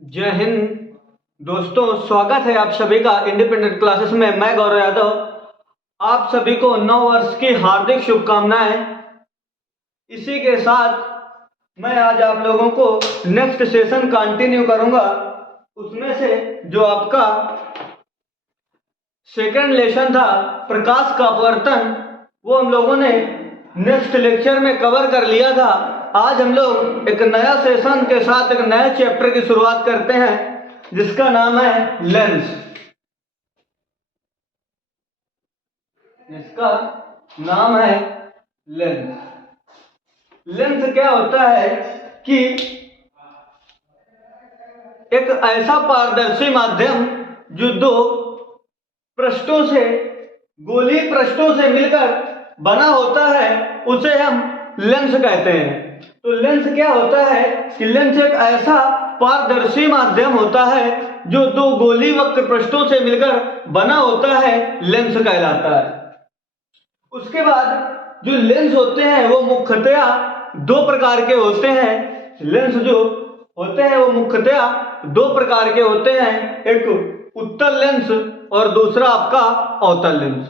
जय हिंद दोस्तों, स्वागत है आप सभी का इंडिपेंडेंट क्लासेस में। मैं गौरव यादव आप सभी को नव वर्ष की हार्दिक शुभकामनाएं। इसी के साथ मैं आज आप लोगों को नेक्स्ट सेशन कंटिन्यू करूंगा। उसमें से जो आपका सेकंड लेसन था प्रकाश का अपवर्तन, वो हम लोगों ने नेक्स्ट लेक्चर में कवर कर लिया था। आज हम लोग एक नया सेशन के साथ एक नए चैप्टर की शुरुआत करते हैं जिसका नाम है लेंस। जिसका नाम है लेंस। लेंस क्या होता है कि एक ऐसा पारदर्शी माध्यम जो दो पृष्ठों से गोलीय पृष्ठों से मिलकर बना होता है उसे हम लेंस कहते हैं। तो लेंस क्या होता है कि लेंस एक ऐसा पारदर्शी माध्यम होता है जो दो गोलीय वक्र पृष्ठों से मिलकर बना होता है, लेंस कहलाता है। उसके बाद जो लेंस होते हैं वो मुख्यतया दो प्रकार के होते हैं। लेंस जो होते हैं वो मुख्यतया दो प्रकार के होते हैं, एक उत्तल लेंस और दूसरा आपका अवतल लेंस।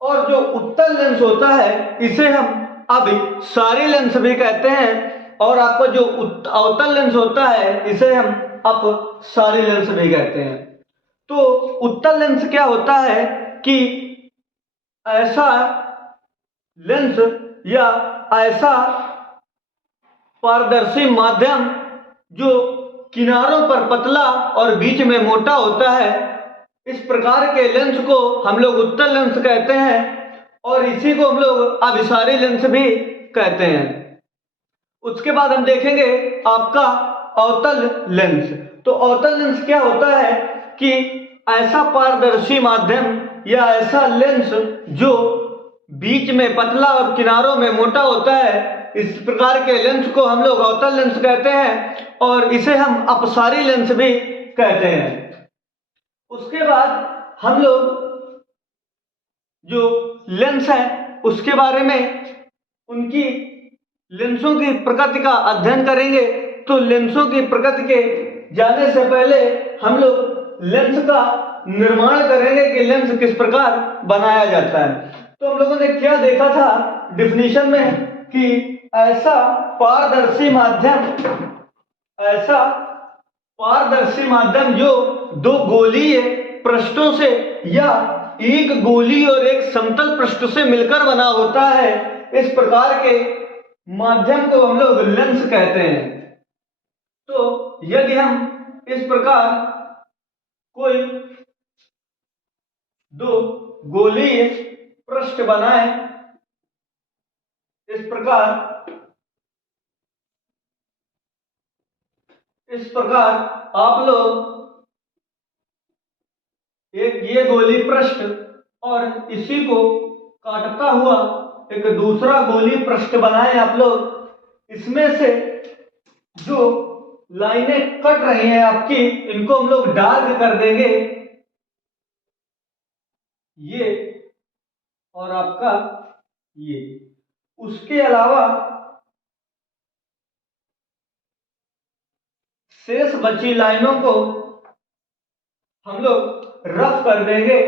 और जो उत्तल लेंस होता है इसे हम अभिसारी लेंस भी कहते हैं, और आपका जो अवतल लेंस होता है इसे हम अपसारी लेंस भी कहते हैं। तो उत्तल लेंस क्या होता है कि ऐसा लेंस या ऐसा पारदर्शी माध्यम जो किनारों पर पतला और बीच में मोटा होता है, इस प्रकार के लेंस को हम लोग उत्तल लेंस कहते हैं और इसी को हम लोग अभिसारी लेंस भी कहते हैं। उसके बाद हम देखेंगे आपका अवतल लेंस। तो अवतल लेंस क्या होता है कि ऐसा पारदर्शी माध्यम या ऐसा लेंस जो बीच में पतला और किनारों में मोटा होता है, इस प्रकार के लेंस को हम लोग अवतल लेंस कहते हैं और इसे हम अपसारी लेंस भी कहते हैं। उसके बाद हम लोग जो लेंस है उसके बारे में उनकी लेंसों की प्रकृति का अध्ययन करेंगे। तो लेंसों की प्रकृति के जाने से पहले हम लोग लेंस का निर्माण करेंगे कि लेंस किस प्रकार बनाया जाता है। तो हम लोगों ने क्या देखा था डिफिनीशन में कि ऐसा पारदर्शी माध्यम जो दो गोलीय पृष्ठों से या एक गोली और एक समतल पृष्ठ से मिलकर बना होता है, इस प्रकार के माध्यम को हम लोग लेंस कहते हैं। तो यदि हम इस प्रकार कोई दो गोलीय पृष्ठ बनाए, इस प्रकार आप लोग एक ये गोली पृष्ठ और इसी को काटता हुआ एक दूसरा गोली पृष्ठ बनाए आप लोग। इसमें से जो लाइनें कट रही हैं आपकी, इनको हम लोग डार्क कर देंगे, ये और आपका ये। उसके अलावा शेष बची लाइनों को हम लोग रफ कर देंगे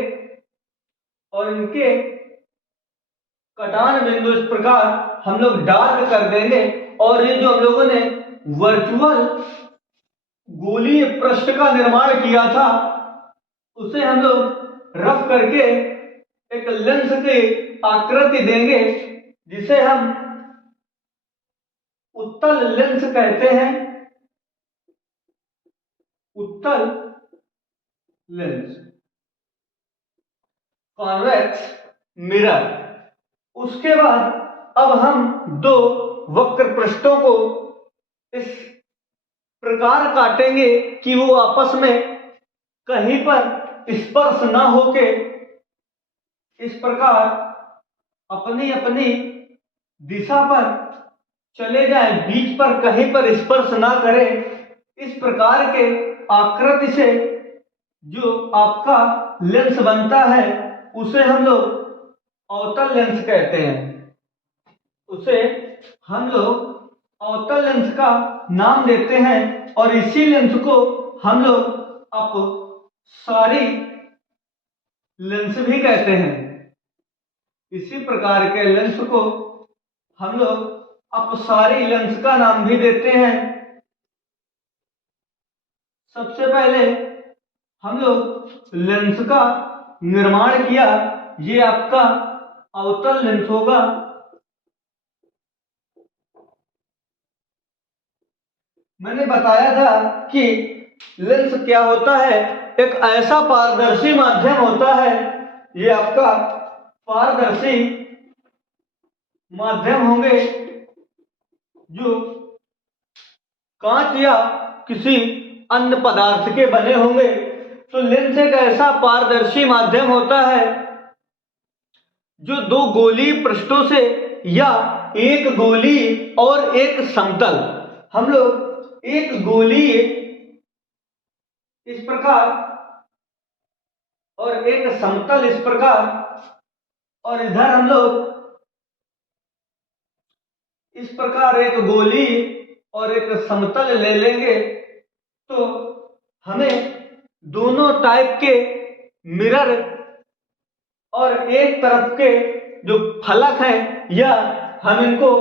और इनके कटान बिंदु इस प्रकार हम लोग डार्क कर देंगे। और ये जो हम लोगों ने वर्चुअल गोलीय पृष्ठ का निर्माण किया था उसे हम लोग रफ करके एक लेंस की आकृति देंगे जिसे हम उत्तल लेंस कहते हैं। उत्तल लेंस, कॉन्वेक्स मिरर। उसके बाद अब हम दो वक्र पृष्ठों को इस प्रकार काटेंगे कि वो आपस में कहीं पर स्पर्श ना होके इस प्रकार अपनी अपनी दिशा पर चले जाए, बीच पर कहीं पर स्पर्श ना करें। इस प्रकार के आकृति से जो आपका लेंस बनता है उसे हम लोग अवतल लेंस कहते हैं। उसे हम लोग अवतल लेंस का नाम देते हैं और इसी लेंस को हम लोग अपसारी लेंस भी कहते हैं। इसी प्रकार के लेंस को हम लोग अपसारी लेंस का नाम भी देते हैं। सबसे पहले हम लोग लेंस का निर्माण किया, ये आपका अवतल लेंस होगा। मैंने बताया था कि लेंस क्या होता है, एक ऐसा पारदर्शी माध्यम होता है, ये आपका पारदर्शी माध्यम होंगे जो कांच या किसी अन्य पदार्थ के बने होंगे। तो लेंस एक ऐसा पारदर्शी माध्यम होता है जो दो गोलीय पृष्ठों से या एक गोलीय और एक समतल, हम लोग एक गोलीय इस प्रकार और एक समतल इस प्रकार, और इधर हम लोग इस प्रकार एक गोलीय और एक समतल ले लेंगे, तो हमें दोनों टाइप के मिरर और एक तरफ के जो फलक हैं, या हम इनको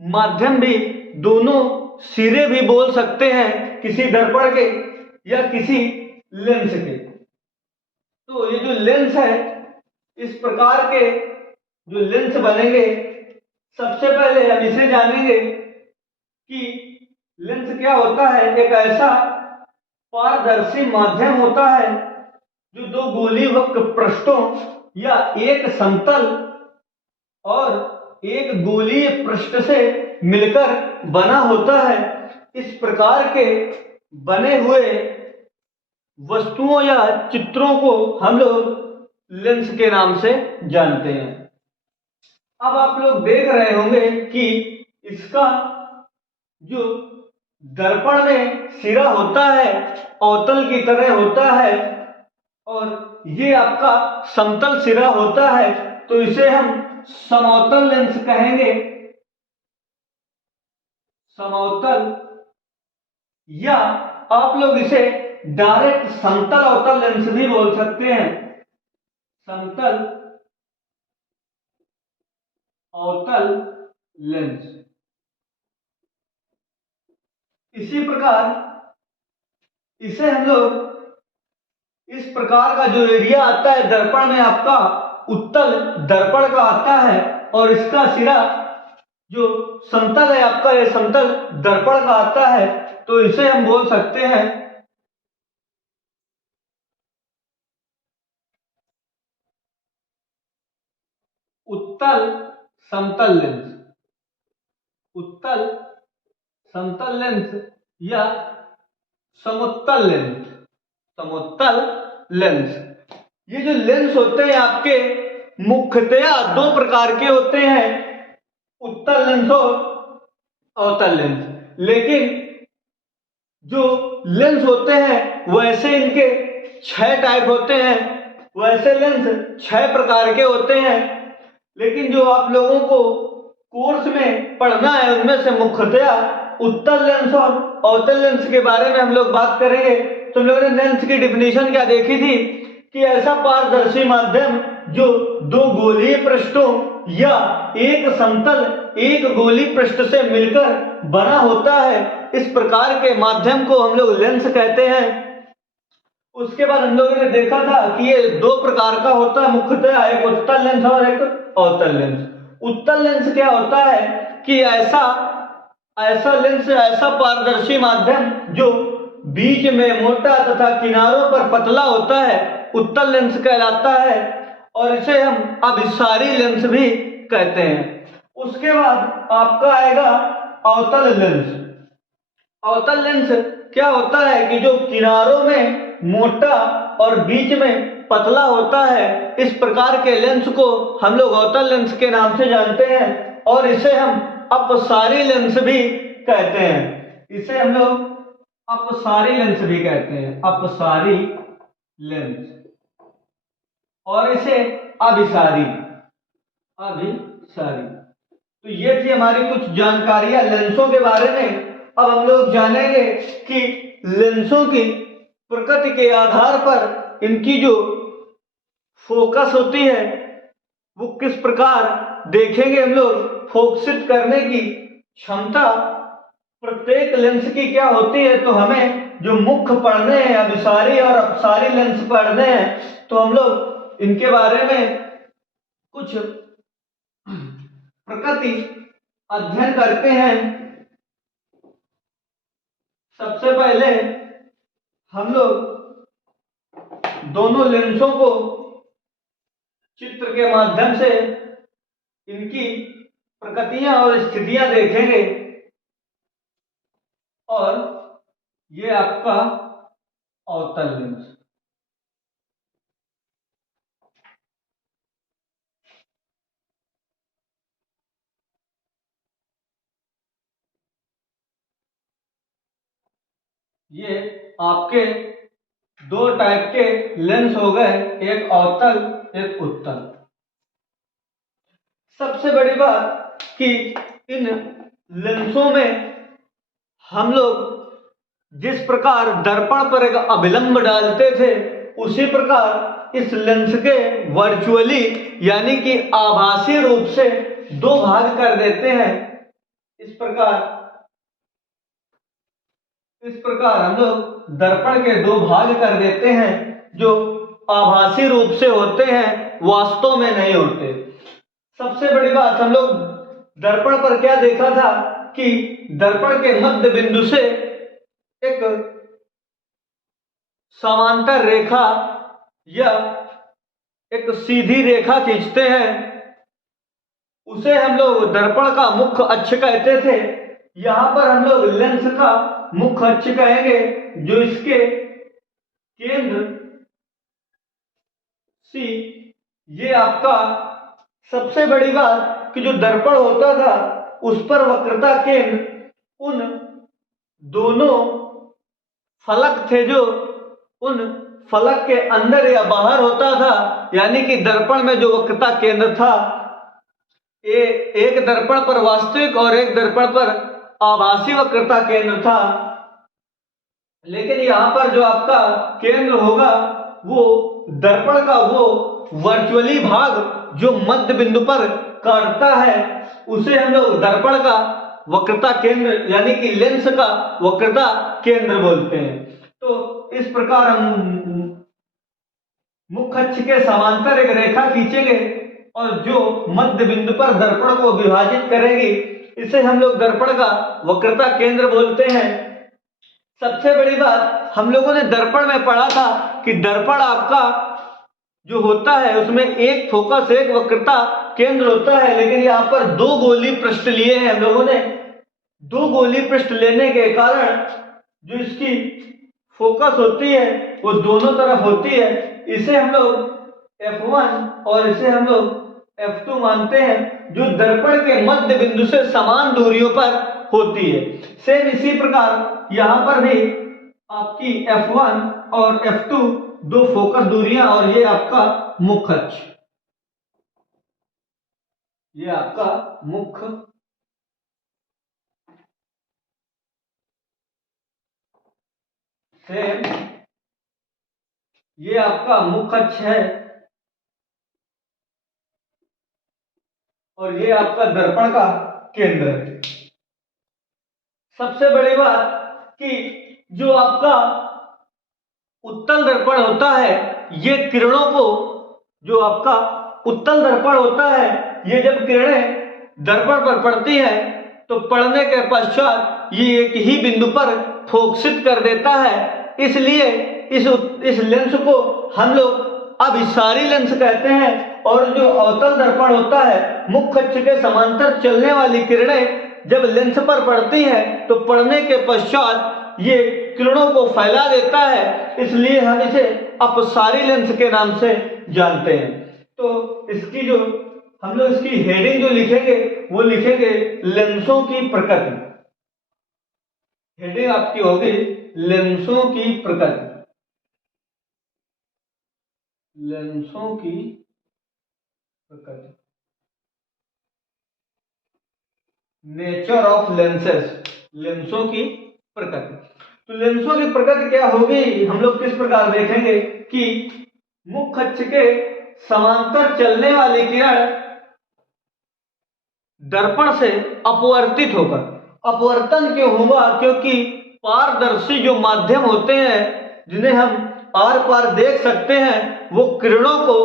माध्यम भी, दोनों सिरे भी बोल सकते हैं, किसी दर्पण के या किसी लेंस के। तो ये जो लेंस है, इस प्रकार के जो लेंस बनेंगे, सबसे पहले हम इसे जानेंगे कि लेंस क्या होता है। एक ऐसा पारदर्शी माध्यम होता है जो दो गोलीय वक्र पृष्ठों या एक समतल और एक गोलीय पृष्ठ से मिलकर बना होता है। इस प्रकार के बने हुए वस्तुओं या चित्रों को हम लोग लेंस के नाम से जानते हैं। अब आप लोग देख रहे होंगे कि इसका जो दर्पण में सिरा होता है अवतल की तरह होता है, और ये आपका समतल सिरा होता है, तो इसे हम समअवतल लेंस कहेंगे। समअवतल, या आप लोग इसे डायरेक्ट समतल अवतल लेंस भी बोल सकते हैं। समतल अवतल लेंस। इसी प्रकार इसे हम लोग इस प्रकार का जो एरिया आता है दर्पण में आपका उत्तल दर्पण का आता है, और इसका सिरा जो समतल है आपका, ये समतल दर्पण का आता है, तो इसे हम बोल सकते हैं उत्तल समतल लेंस। उत्तल समतल लेंस या समुत्तल लेंस। समुत्तल लेंस, ये जो लेंस होते हैं आपके मुख्यतया दो प्रकार के होते हैं, उत्तल लेंस और अवतल लेंस। लेकिन जो लेंस होते हैं वैसे इनके 6 टाइप होते हैं, वैसे लेंस 6 प्रकार के होते हैं। लेकिन जो आप लोगों को कोर्स में पढ़ना है उनमें से मुख्यतया उत्तल लेंस और अवतल लेंस के बारे में हम लोग बात करेंगे। तो हम लोगों ने लेंस की डिफिनेशन क्या देखी थी कि ऐसा पारदर्शी माध्यम जो दो गोलीय पृष्ठों या एक समतल एक गोलीय पृष्ठ से मिलकर बना होता है, इस प्रकार के माध्यम को हम लोग लेंस कहते हैं। उसके बाद हम लोगों ने देखा था कि ये दो प्रकार का होता है मुख्यतः, एक उत्तल लेंस और एक अवतल लेंस। उत्तल लेंस क्या होता है कि ऐसा लेंस, ऐसा पारदर्शी माध्यम जो बीच में मोटा तथा किनारों पर पतला होता है, उत्तल लेंस कहलाता है, और इसे हम अभिसारी लेंस भी कहते हैं। उसके बाद आपका आएगा अवतल लेंस। अवतल लेंस क्या होता है कि जो किनारों में मोटा और बीच में पतला होता है, इस प्रकार के लेंस को हम लोग अवतल लेंस के नाम से जानते हैं, और इसे हम अपसारी लेंस भी कहते हैं। इसे हम लोग अपसारी लेंस भी कहते हैं, अपसारी लेंस, और इसे अभिसारी। अभिसारी, तो तो ये थी हमारी कुछ जानकारियां लेंसों के बारे में। अब हम लोग जानेंगे कि लेंसों की प्रकृति के आधार पर इनकी जो फोकस होती है वो किस प्रकार देखेंगे हम लोग। फोकसित करने की क्षमता प्रत्येक लेंस की क्या होती है, तो हमें जो मुख्य पढ़ने हैं, अभिसारी और अपसारी लेंस पढ़ने हैं, तो हम लोग इनके बारे में कुछ प्रकृति अध्ययन करते हैं। सबसे पहले हम लोग दोनों लेंसों को चित्र के माध्यम से इनकी प्रकृतियां और स्थितियां देखेंगे। और ये आपका अवतल लेंस, ये आपके दो टाइप के लेंस हो गए, एक अवतल एक उत्तल। सबसे बड़ी बात कि इन लेंसों में हम लोग जिस प्रकार दर्पण पर एक अभिलंब डालते थे, उसी प्रकार इस लेंस के वर्चुअली यानी कि आभासी रूप से दो भाग कर देते हैं। इस प्रकार हम लोग दर्पण के दो भाग कर देते हैं, जो आभासी रूप से होते हैं, वास्तव में नहीं होते। सबसे बड़ी बात, हम लोग दर्पण पर क्या देखा था कि दर्पण के मध्य बिंदु से एक समांतर रेखा या एक सीधी रेखा खींचते हैं, उसे हम लोग दर्पण का मुख्य अक्ष कहते थे। यहां पर हम लोग लेंस का मुख्य अक्ष कहेंगे, जो इसके केंद्र सी। ये आपका सबसे बड़ी बात कि जो दर्पण होता था उस पर वक्रता केंद्र उन दोनों फलक थे जो उन फलक के अंदर या बाहर होता था, यानी कि दर्पण में जो वक्रता केंद्र था, एक दर्पण पर वास्तविक और एक दर्पण पर आभासी वक्रता केंद्र था। लेकिन यहां पर जो आपका केंद्र होगा वो दर्पण का वो वर्चुअली भाग जो मध्य बिंदु पर काटता है, उसे हम लोग दर्पण का वक्रता केंद्र यानी कि लेंस का वक्रता केंद्र बोलते हैं। तो इस प्रकार हम मुख्य अक्ष के समांतर एक रेखा खींचेंगे और जो मध्य बिंदु पर दर्पण को विभाजित करेगी, इसे हम लोग दर्पण का वक्रता केंद्र बोलते हैं। सबसे बड़ी बात, हम लोगों ने दर्पण में पढ़ा था कि दर्पण आपका जो होता है उसमें एक फोकस एक वक्रता केंद्र होता है, लेकिन यहाँ पर दो गोली पृष्ठ लिए हैं हम लोगों ने। दो गोली पृष्ठ लेने के कारण जो इसकी फोकस होती है वो दोनों तरफ होती है। इसे हम लोग F1 और इसे हम लोग F2 मानते हैं, जो दर्पण के मध्य बिंदु से समान दूरियों पर होती है। सेम इसी प्रकार यहां पर भी आपकी F1 और F2 दो फोकस दूरियां, और ये आपका मुख्य अक्ष, ये आपका मुख्य सेम, ये आपका मुख्य अक्ष है और ये आपका दर्पण का केंद्र है। सबसे बड़ी बात कि जो आपका उत्तल दर्पण होता है, ये किरणों को, जो आपका उत्तल दर्पण होता है, ये जब किरणें दर्पण पर पड़ती है तो पड़ने के पश्चात ये एक ही बिंदु पर फोकसित कर देता है। इसलिए इस लेंस को हम लोग अभिसारी लेंस कहते हैं। और जो अवतल दर्पण होता है, मुख्य अक्ष के समांतर चलने वाली किरणें जब लेंस पर पड़ती हैं तो पड़ने के पश्चात ये किरणों को फैला देता है, इसलिए हम इसे अपसारी लेंस के नाम से जानते हैं। तो इसकी जो हम लोग इसकी हेडिंग जो लिखेंगे वो लिखेंगे लेंसों की प्रकृति। हेडिंग आपकी होगी लेंसों की प्रकृति, लेंसों की प्रकृति। नेचर ऑफ लेंसेस, लेंसों की प्रकृति। तो लेंसों की प्रकृति क्या होगी, हम लोग किस प्रकार देखेंगे कि मुख्य अक्ष के समांतर चलने वाली किरण दर्पण से अपवर्तित होकर, अपवर्तन क्यों हुआ, क्योंकि पारदर्शी जो माध्यम होते हैं जिन्हें हम आर पार देख सकते हैं, वो किरणों को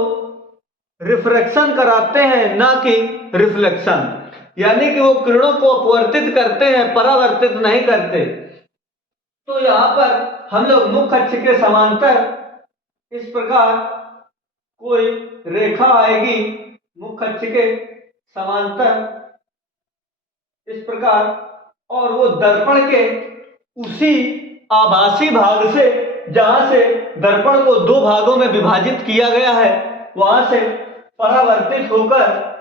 रिफ्रैक्शन कराते हैं, ना कि रिफ्लेक्शन, यानी कि वो किरणों को अपवर्तित करते हैं, परावर्तित नहीं करते। तो यहां पर हम लोग मुख्य अक्ष के समांतर इस प्रकार कोई रेखा आएगी, मुख्य अक्ष के समांतर इस प्रकार, और वो दर्पण के उसी आभासी भाग से, जहां से दर्पण को दो भागों में विभाजित किया गया है, वहां से परावर्तित होकर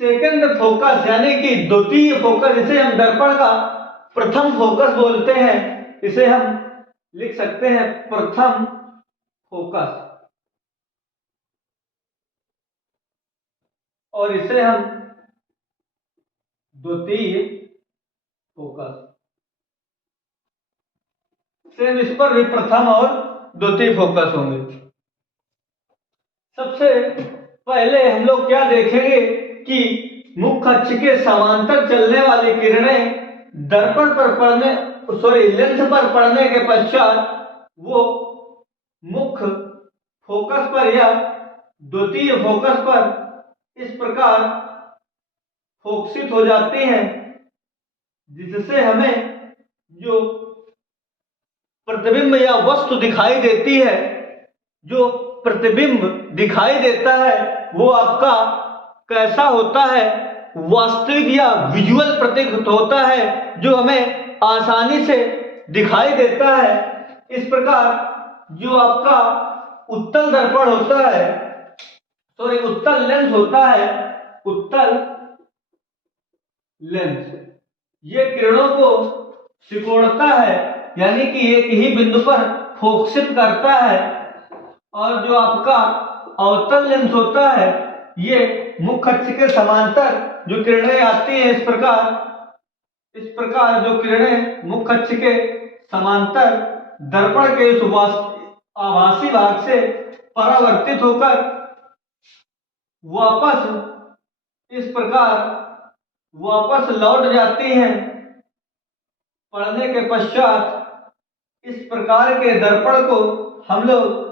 सेकंड फोकस यानी कि द्वितीय फोकस, जिसे हम दर्पण का प्रथम फोकस बोलते हैं, इसे हम लिख सकते हैं प्रथम फोकस, और इसे हम द्वितीय फोकस। सेम इस पर भी प्रथम और द्वितीय फोकस होंगे। सबसे पहले हम लोग क्या देखेंगे कि मुख्य अक्ष के समांतर चलने वाली किरणें दर्पण पर पड़ने, लेंस पर पड़ने के पश्चात वो मुख्य फोकस पर या द्वितीय फोकस पर इस प्रकार फोकसित हो जाती हैं, जिससे हमें जो प्रतिबिंब या वस्तु दिखाई देती है, जो प्रतिबिंब दिखाई देता है वो आपका कैसा होता है, वास्तविक या विजुअल प्रतीत होता है, जो हमें आसानी से दिखाई देता है। इस प्रकार जो आपका उत्तल दर्पण होता है, उत्तल लेंस होता है, उत्तल लेंस ये किरणों को सिकोड़ता है, यानी कि एक ही बिंदु पर फोकसित करता है। और जो आपका अवतल लेंस होता है, ये मुख्य अक्ष के समांतर जो किरणें आती हैं, इस प्रकार जो किरणें मुख्य अक्ष के समांतर दर्पण के इस आभासी भाग से परावर्तित होकर वापस इस प्रकार वापस लौट जाती हैं। पढ़ने के पश्चात इस प्रकार के दर्पण को हम लोग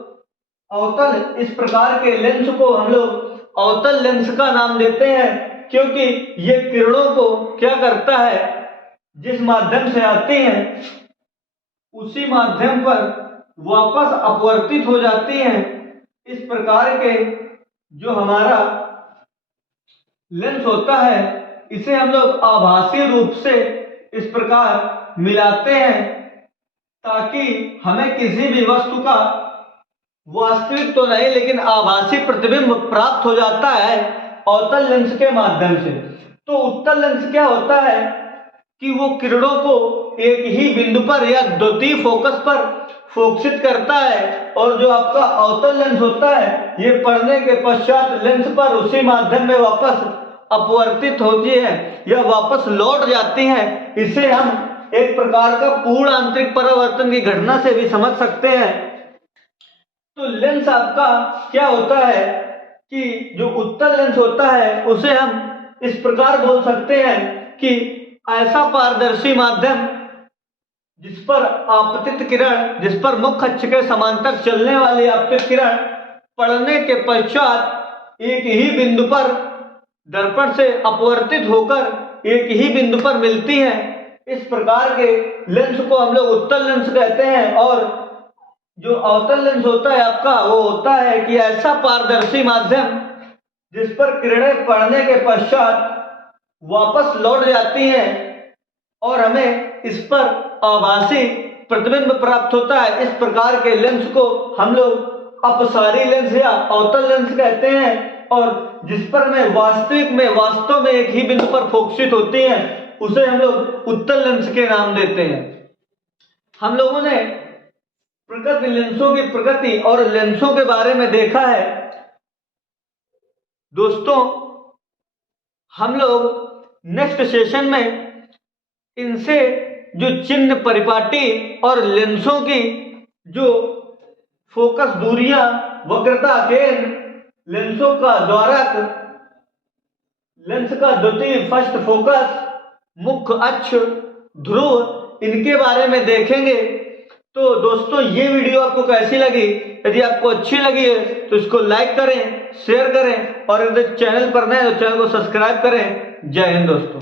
अवतल, इस प्रकार के लेंस को हम लोग अवतल लेंस का नाम देते हैं, क्योंकि ये किरणों को क्या करता है, जिस माध्यम से आती हैं उसी माध्यम पर वापस अपवर्तित हो जाती हैं। इस प्रकार के जो हमारा लेंस होता है, इसे हम लोग आभासी रूप से इस प्रकार मिलाते हैं, ताकि हमें किसी भी वस्तु का वास्तविक तो नहीं लेकिन आभासी प्रतिबिंब प्राप्त हो जाता है अवतल लेंस के माध्यम से। तो उत्तल लेंस क्या होता है कि वो किरणों को एक ही बिंदु पर या द्वितीय फोकस पर फोकसित करता है, और जो आपका अवतल लेंस होता है, ये पढ़ने के पश्चात लेंस पर उसी माध्यम में वापस अपवर्तित होती है या वापस लौट जाती हैं। इसे हम एक प्रकार का पूर्ण आंतरिक परावर्तन की घटना से भी समझ सकते हैं। तो लेंस आपका क्या होता है कि जो उत्तल लेंस होता है, उसे हम इस प्रकार बोल सकते हैं कि ऐसा पारदर्शी माध्यम जिस पर आपतित किरण, जिस पर मुख्य अक्ष के समांतर चलने वाली आपतित किरण पड़ने के पश्चात एक ही बिंदु पर दर्पण से अपवर्तित होकर एक ही बिंदु पर मिलती हैं। इस प्रकार के लेंस को हम लोग उत्तल लेंस कहते हैं। और जो अवतल लेंस होता है आपका, वो होता है कि ऐसा पारदर्शी माध्यम जिस पर किरणें पड़ने के पश्चात वापस लौट जाती हैं और हमें इस पर आभासी प्रतिबिंब प्राप्त होता है। इस प्रकार के लेंस को हम लोग अपसारी लेंस या अवतल लेंस कहते हैं। और जिस पर वास्तव में एक ही बिंदु पर फोकसित होती हैं, उसे हम लोग उत्तल लेंस के नाम देते हैं। हम लोगों ने प्रकृति, लेंसों की प्रकृति और लेंसों के बारे में देखा है। दोस्तों, हम लोग नेक्स्ट सेशन में इनसे जो चिन्ह परिपाटी और लेंसों की जो फोकस दूरियां, वक्रता, केंद्र, लेंसों का द्वारक, लेंस का द्वितीय फर्स्ट फोकस, मुख्य अक्ष, ध्रुव, इनके बारे में देखेंगे। तो दोस्तों ये वीडियो आपको कैसी लगी? यदि आपको अच्छी लगी है तो इसको लाइक करें, शेयर करें और यदि चैनल पर नए हैं तो चैनल को सब्सक्राइब करें। जय हिंद दोस्तों।